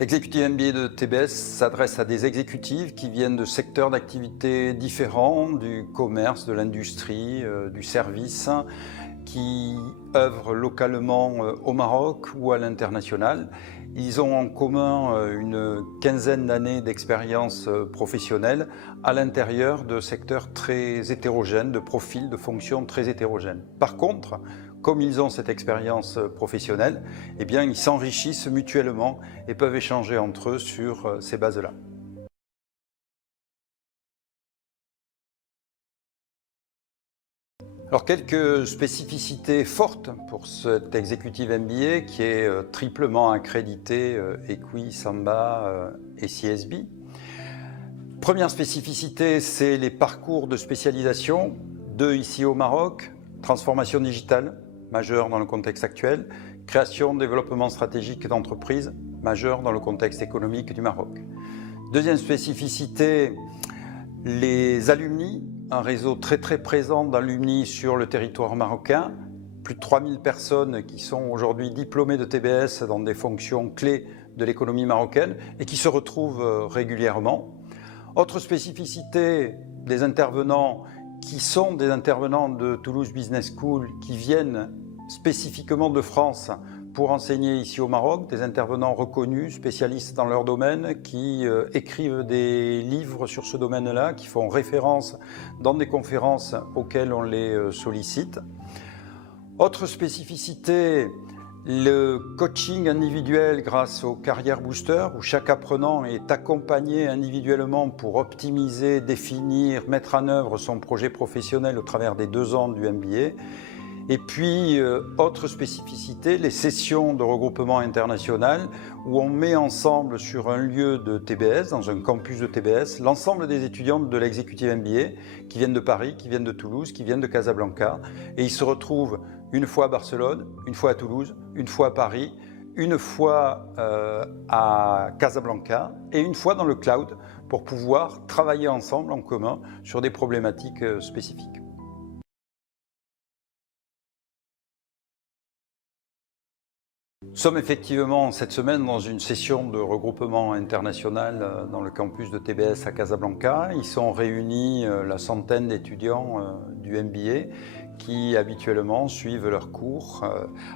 L'exécutif MBA de TBS s'adresse à des exécutifs qui viennent de secteurs d'activité différents, du commerce, de l'industrie, du service, qui œuvrent localement au Maroc ou à l'international. Ils ont en commun une quinzaine d'années d'expérience professionnelle à l'intérieur de secteurs très hétérogènes, de profils, de fonctions très hétérogènes. Par contre, comme ils ont cette expérience professionnelle, eh bien, ils s'enrichissent mutuellement et peuvent échanger entre eux sur ces bases-là. Alors, quelques spécificités fortes pour cet exécutif MBA qui est triplement accrédité EQUI, Samba et CSB. Première spécificité, c'est les parcours de spécialisation, 2 ici au Maroc, transformation digitale, majeure dans le contexte actuel, création, développement stratégique d'entreprises, majeur dans le contexte économique du Maroc. Deuxième spécificité, les alumni, un réseau très présent d'alumni sur le territoire marocain, plus de 3000 personnes qui sont aujourd'hui diplômées de TBS dans des fonctions clés de l'économie marocaine et qui se retrouvent régulièrement. Autre spécificité, des intervenants qui sont des intervenants de Toulouse Business School qui viennent spécifiquement de France pour enseigner ici au Maroc, des intervenants reconnus, spécialistes dans leur domaine, qui écrivent des livres sur ce domaine-là, qui font référence dans des conférences auxquelles on les sollicite. Autre spécificité, le coaching individuel grâce au Career Booster, où chaque apprenant est accompagné individuellement pour optimiser, définir, mettre en œuvre son projet professionnel au travers des 2 ans du MBA. Et puis, autre spécificité, les sessions de regroupement international où on met ensemble sur un lieu de TBS, dans un campus de TBS, l'ensemble des étudiants de l'exécutif MBA qui viennent de Paris, qui viennent de Toulouse, qui viennent de Casablanca. Et ils se retrouvent une fois à Barcelone, une fois à Toulouse, une fois à Paris, une fois à Casablanca et une fois dans le cloud pour pouvoir travailler ensemble en commun sur des problématiques spécifiques. Nous sommes effectivement cette semaine dans une session de regroupement international dans le campus de TBS à Casablanca. Ils sont réunis la centaine d'étudiants du MBA qui habituellement suivent leurs cours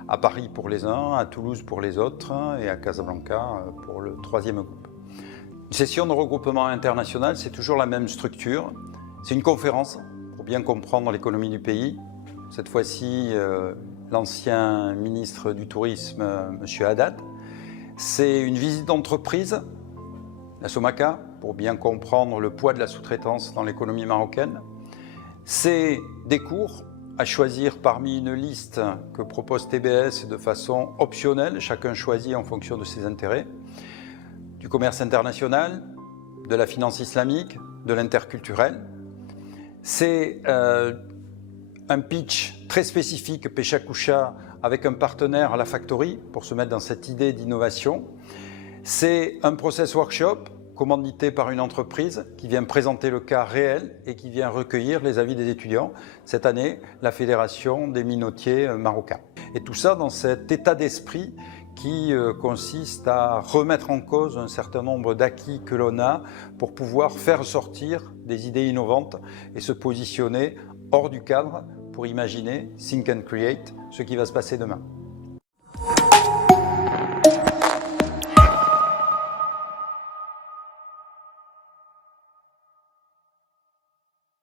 à Paris pour les uns, à Toulouse pour les autres et à Casablanca pour le 3e groupe. Une session de regroupement international, c'est toujours la même structure. C'est une conférence pour bien comprendre l'économie du pays. Cette fois-ci, l'ancien ministre du Tourisme, M. Haddad. C'est une visite d'entreprise, la Somaca, pour bien comprendre le poids de la sous-traitance dans l'économie marocaine. C'est des cours à choisir parmi une liste que propose TBS de façon optionnelle, chacun choisit en fonction de ses intérêts, du commerce international, de la finance islamique, de l'interculturel. C'est un pitch très spécifique, Péchacoucha, avec un partenaire à la Factory pour se mettre dans cette idée d'innovation. C'est un process workshop commandité par une entreprise qui vient présenter le cas réel et qui vient recueillir les avis des étudiants. Cette année, la Fédération des minotiers marocains. Et tout ça dans cet état d'esprit qui consiste à remettre en cause un certain nombre d'acquis que l'on a pour pouvoir faire sortir des idées innovantes et se positionner hors du cadre pour imaginer, think and create, ce qui va se passer demain.